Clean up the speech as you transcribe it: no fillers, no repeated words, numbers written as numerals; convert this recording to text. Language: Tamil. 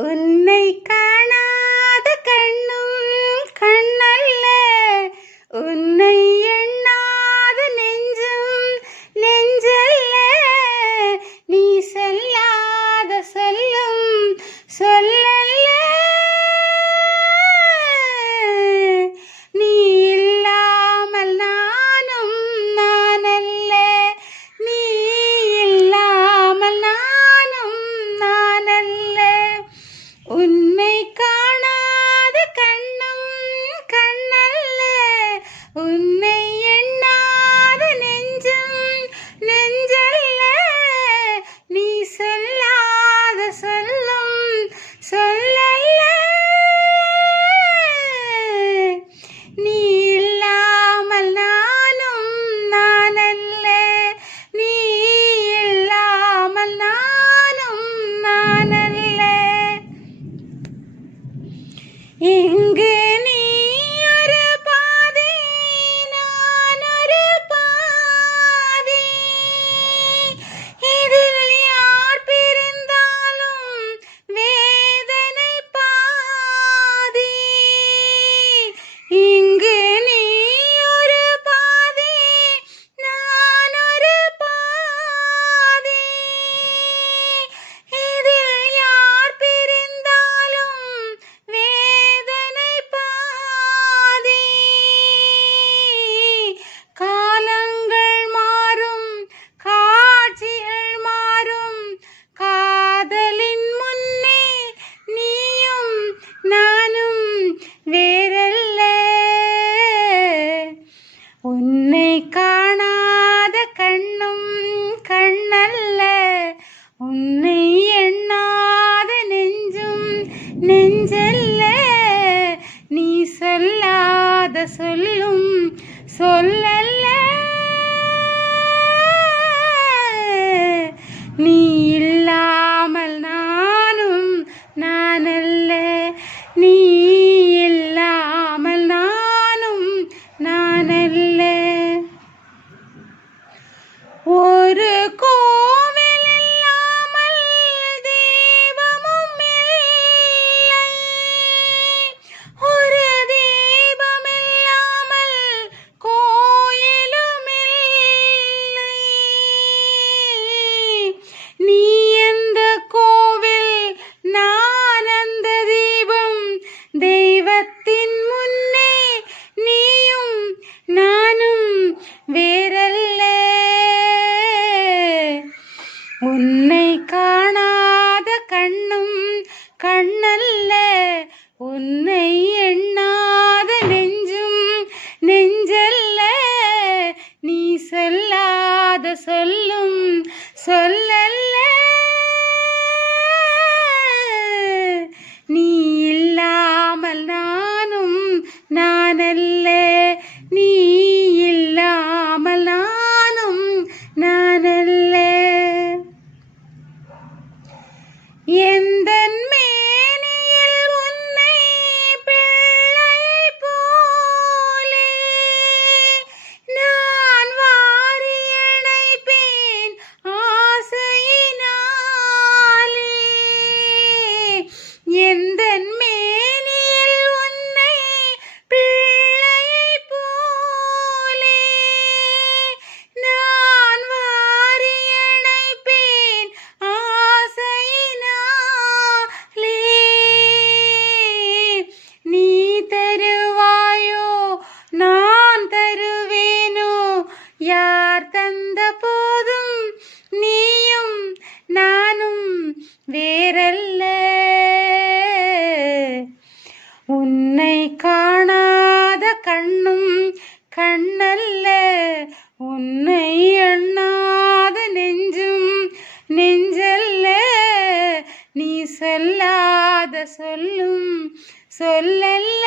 உன்னை காணாத கண்ணும் கண்ணல்ல, உன்னை எண்ணாத நெஞ்சும் நெஞ்சல்ல. நீ சொல்லாத சொல்லும் சொல்லல்ல, நீ இல்லாமல் நானும் நானல்ல, நீ இல்லாமல் நானும் நானல்ல. உன்னை காணாத கண்ணும் கண்ணல்ல, உன்னை எண்ணாத நெஞ்சும் நெஞ்சல்ல. நீ சொல்லாத சொல்லும் சொல்லல்ல, நீ இல்லாமல் நானும் நானல்ல, நீ இல்லாமல் நானும் நானல்ல. இங்கு நீ ஒரு பாதி, நான் ஒரு பாதி. இதில் யார் பிரிந்தாலும் வேதனை பாதி. இங்கு நீ ஒரு பாதி, நான் ஒரு பாதி. இதில் யார் பிரிந்தாலும் வேதனை பாதி. காலங்கள் மாறும், காட்சிகள் மாறும், காதலின் முன்னே நீயும் நானும் வேறல்ல. உன்னை காணாத கண்ணும் கண்ணல்ல, உன்னை எண்ணாத நெஞ்சும் நெஞ்சல்ல. நீ சொல்லாத சொல்லும் சொல்லல்ல, நீ இல்லாமல் நானும் நானல்ல, நீ இல்லாமல் நானும் நானல்ல. ஒரு கோவில் இல்லாமல் தீபமும் இல்லை, ஒரு தீபம் இல்லாமல் கோயிலும் இல்லை. நீ எந்த கோவில், நான் அந்த தீபம். தெய்வத்தின் முன்னே நீயும் நானும் வேறல்ல. உன்னை காணாத கண்ணும் கண்ணல்ல, உன்னை எண்ணாத நெஞ்சும் நெஞ்சல்ல. நீ சொல்லாத சொல்லும் சொல்லல்ல, நீ இல்லாமல் நானும் நானல்ல, நீ இல்லாமல் நானும் நானல்ல. எந்தன் மேனியில் உன்னை பிள்ளையைப் போலே நான் வாரி அணைப்பேன் ஆசையினாலே. எந்தன் மேனியில் உன்னை பிள்ளையைப் போலே நான் வாரி அணைப்பேன் ஆசையினாலே. நீ தருவாயோ நான் தருவேனோ, யார் தந்த போதும் நீயும் நானும் வேறல்ல. உன்னை காணாத கண்ணும் கண்ணல்ல, உன்னை எண்ணாத நெஞ்சும் நெஞ்சல்ல. நீ சொல்லாத சொல்லும் சொல்லல்ல.